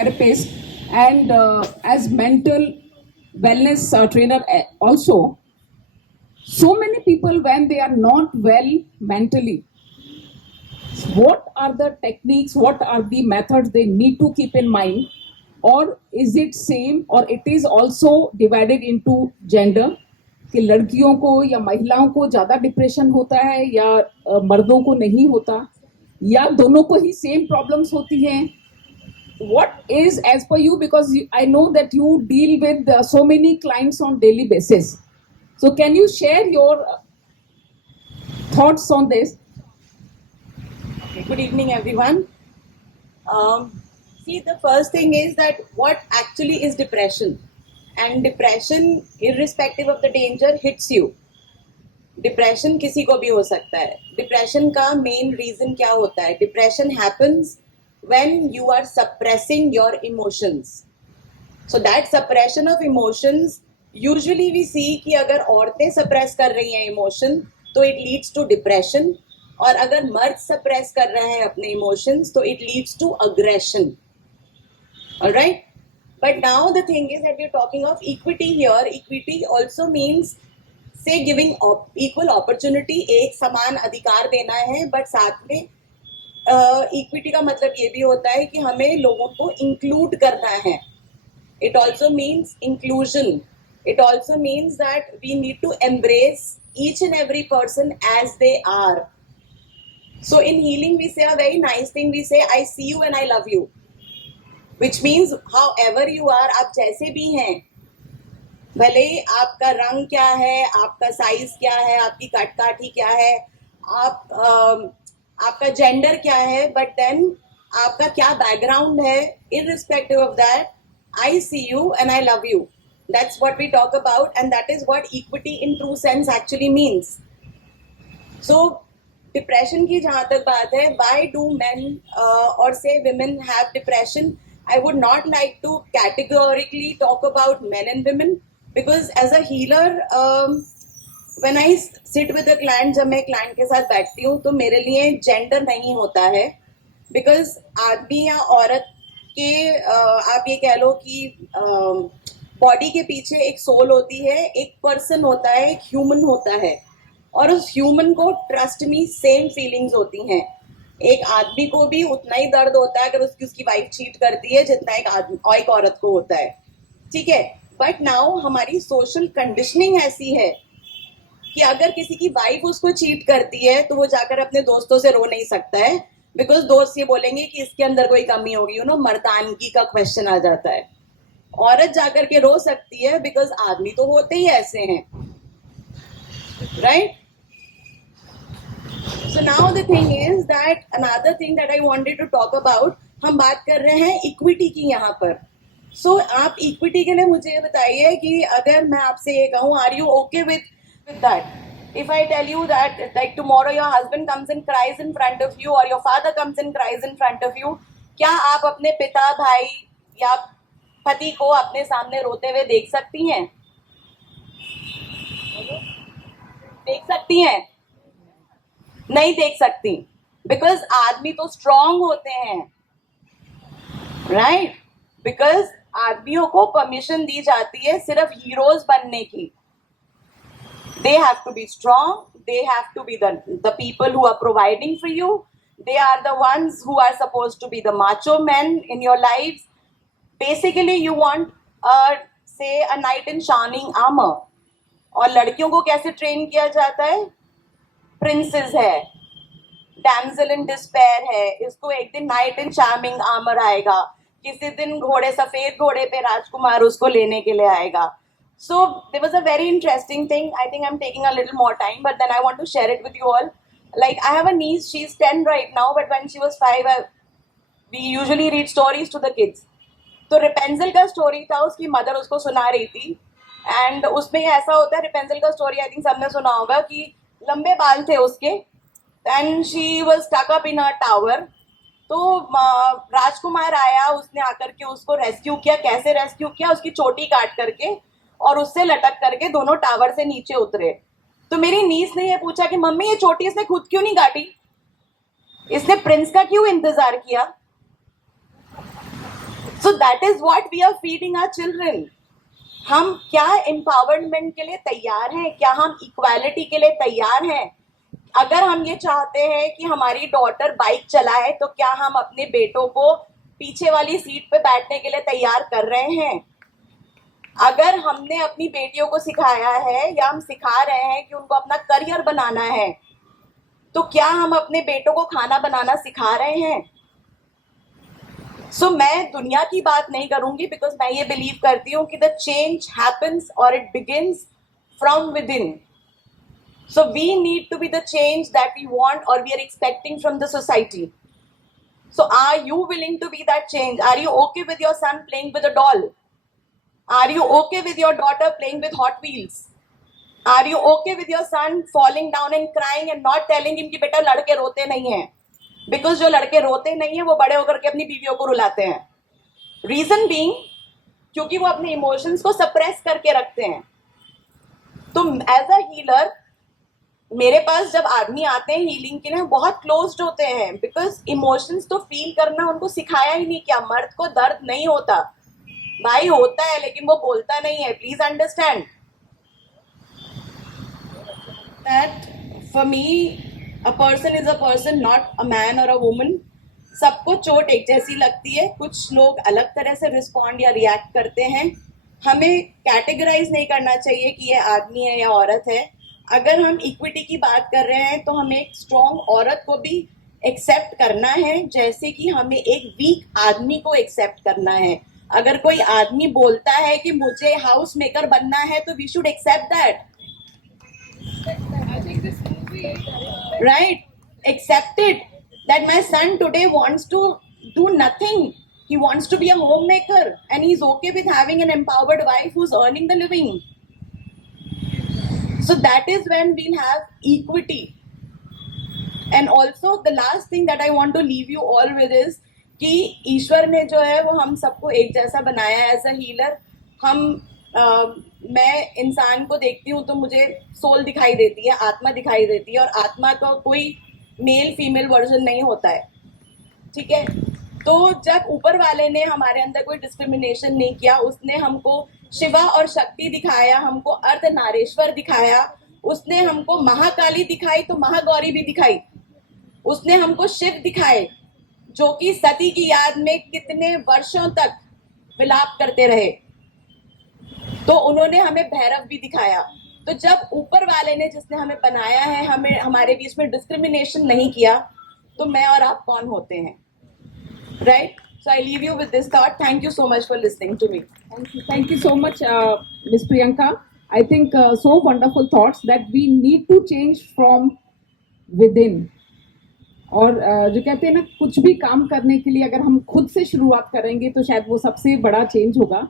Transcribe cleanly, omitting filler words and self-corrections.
therapist and as mental wellness trainer also. So many people, when they are not well mentally, what are the techniques, what are the methods they need to keep in mind, or is it same or it is also divided into gender कि लड़कियों को या महिलाओं को ज्यादा depression होता है या मर्दों को नहीं होता या दोनों को ही सेम प्रॉब्लम्स होती हैं? What is as per you, because I know that you deal with so many clients on daily basis, so can you share your thoughts on this? Okay, good evening, everyone. See, the first thing is that what actually is depression? And depression, irrespective of the danger, hits you. Depression किसी को भी हो सकता है. Depression का main reason क्या होता है? Depression happens when you are suppressing your emotions. So that suppression of emotions, usually we see कि अगर औरतें सप्रेस कर रही हैं इमोशन तो इट लीड्स टू डिप्रेशन, और अगर मर्द सप्रेस कर रहे हैं अपने इमोशंस तो it leads to aggression. Alright, but now the thing is that we are talking of equity here. Equity also means say giving equal opportunity, एक समान अधिकार देना है. बट साथ में इक्विटी का मतलब ये भी होता है कि हमें लोगों को इंक्लूड करना है. It also means inclusion. It also means that we need to embrace each and every person as they are. So in healing we say a very nice thing. We say I see you and I love you, which means however you are, आप जैसे भी हैं, भले आपका रंग क्या है, आपका साइज क्या है, आपकी कटकाठी क्या है, आपका जेंडर क्या है, बट देन आपका क्या बैकग्राउंड है, irrespective of that, I see you and I love you. That's what we talk about, and that is what equity in true sense actually means. So depression की जहाँ तक बात है, why do men or say women have depression? I would not like to categorically talk about men and women, because as a healer, when I sit with a client, जब मैं client के साथ बैठती हूँ तो मेरे लिए gender नहीं होता है, because आदमी या औरत के आप ये कह लो कि बॉडी के पीछे एक सोल होती है, एक पर्सन होता है, एक ह्यूमन होता है, और उस ह्यूमन को ट्रस्ट मी सेम फीलिंग्स होती हैं. एक आदमी को भी उतना ही दर्द होता है अगर उसकी वाइफ चीट करती है जितना एक औरत को होता है. ठीक है, बट नाउ हमारी सोशल कंडीशनिंग ऐसी है कि अगर किसी की वाइफ उसको चीट करती है तो वो जाकर अपने दोस्तों से रो नहीं सकता है, बिकॉज दोस्त ये बोलेंगे कि इसके अंदर कोई कमी होगी. मर्दानगी का क्वेश्चन आ जाता है. औरत जाकर के रो सकती है बिकॉज आदमी तो होते ही ऐसे हैं, right? So now the thing is that another thing that I wanted to talk about, हम बात कर रहे हैं इक्विटी की यहाँ पर. सो आप इक्विटी के लिए मुझे ये बताइए कि अगर मैं आपसे ये कहूँ, are you okay with that? If I tell you that like tomorrow your husband comes and cries in front of you or your father comes and cries in front of you, क्या आप अपने पिता, भाई या पति को अपने सामने रोते हुए देख सकती हैं? देख सकती हैं? नहीं देख सकती, बिकॉज आदमी तो स्ट्रांग होते हैं, राइट? बिकॉज आदमियों को परमिशन दी जाती है सिर्फ हीरोज बनने की. They have to be strong. They have to be the people who are providing for you. They are the ones who are supposed to be the macho men in your lives. Basically, you want, say, a knight in shining armor. और लड़कियों को कैसे train किया जाता है? Princess है, damsel इन despair है, इसको एक दिन नाइट इन चार्मिंग आर्मर आएगा, किसी दिन सफेद घोड़े पे राजकुमार उसको लेने के लिए आएगा. So there was a very interesting thing. I think I'm taking a little more time, but then I want to share it with you all. Like, I have a niece, she's 10 right now, but when she was 5, we usually read stories to the kids. तो रेपेंसिल का story था, उसकी mother उसको सुना रही थी, and उसमें ऐसा होता है, रेपेंसिल का स्टोरी आई थिंक सबने सुना होगा, कि लंबे बाल थे उसके, and she was stuck up in a tower. तो राजकुमार आया, उसने आकर के उसको रेस्क्यू किया. कैसे रेस्क्यू किया? उसकी चोटी काट करके और उससे लटक करके दोनों टावर से नीचे उतरे. तो मेरी नीस ने ये पूछा कि मम्मी ये चोटी इसने खुद क्यों नहीं काटी, इसने प्रिंस का क्यों इंतजार किया? So that is what we are feeding our children. हम क्या empowerment के लिए तैयार हैं? क्या हम equality के लिए तैयार हैं? अगर हम ये चाहते हैं कि हमारी डॉटर बाइक चलाए, तो क्या हम अपने बेटों को पीछे वाली सीट पे बैठने के लिए तैयार कर रहे हैं? अगर हमने अपनी बेटियों को सिखाया है या हम सिखा रहे हैं कि उनको अपना करियर बनाना है, तो क्या हम अपने बेटों को खाना बनाना सिखा रहे हैं? सो मैं दुनिया की बात नहीं करूंगी, बिकॉज मैं ये बिलीव करती हूँ कि द चेंज हैपन्स और it begins from with in. So we need to be the change that we want or we are expecting from the society. So are you willing to be that change? Are you okay with your son playing with a doll? Are you okay with your daughter playing with Hot Wheels? Are you okay with your son falling down and crying and not telling him कि बेटा लड़के रोते नहीं हैं? Because जो लड़के रोते नहीं हैं वो बड़े होकर के अपनी बीवियों को रुलाते हैं. Reason being, क्योंकि वो अपने इमोशंस को सप्रेस करके रखते हैं. तो एज अ हीलर मेरे पास जब आदमी आते हैं हीलिंग के लिए, बहुत क्लोज्ड होते हैं, बिकॉज इमोशंस तो फील करना उनको सिखाया ही नहीं. क्या मर्द को दर्द नहीं होता? भाई होता है, लेकिन वो बोलता नहीं है. Please understand that for me a person is a person, not a man और अ वुमन. सबको चोट एक जैसी लगती है. कुछ लोग अलग तरह से रिस्पॉन्ड या रिएक्ट करते हैं. हमें कैटेगराइज नहीं करना चाहिए कि ये आदमी है या औरत है. अगर हम इक्विटी की बात कर रहे हैं तो हमें एक स्ट्रॉन्ग औरत को भी एक्सेप्ट करना है, जैसे कि हमें एक वीक आदमी को एक्सेप्ट करना है. अगर कोई आदमी बोलता है कि मुझे हाउस मेकर बनना है, तो we should accept that, right? Accept it that my son today wants to do nothing. He wants to be a homemaker and he's okay with having an empowered wife who's earning the living. So that is when we'll have equity. And also the last thing that I want to leave you all with is कि ईश्वर ने जो है वो हम सबको एक जैसा बनाया है. एज अ हीलर मैं इंसान को देखती हूँ तो मुझे सोल दिखाई देती है, आत्मा दिखाई देती है, और आत्मा का कोई मेल फीमेल वर्जन नहीं होता है. ठीक है? तो जब ऊपर वाले ने हमारे अंदर कोई डिस्क्रिमिनेशन नहीं किया, उसने हमको शिवा और शक्ति दिखाया, हमको अर्धनारेश्वर दिखाया, उसने हमको महाकाली दिखाई तो महागौरी भी दिखाई, उसने हमको शिव दिखाए जो कि सती की याद में कितने वर्षों तक विलाप करते रहे, तो उन्होंने हमें भैरव भी दिखाया. तो जब ऊपर वाले ने, जिसने हमें बनाया है, हमें हमारे बीच में डिस्क्रिमिनेशन नहीं किया, तो मैं और आप कौन होते हैं? Right? So I leave you with this thought. Thank you so much for listening to me. Thank you so much, Ms. Priyanka. I think so wonderful thoughts that we need to change from within. और जो कहते हैं ना, कुछ भी काम करने के लिए अगर हम खुद से शुरुआत करेंगे तो शायद वो सबसे बड़ा चेंज होगा.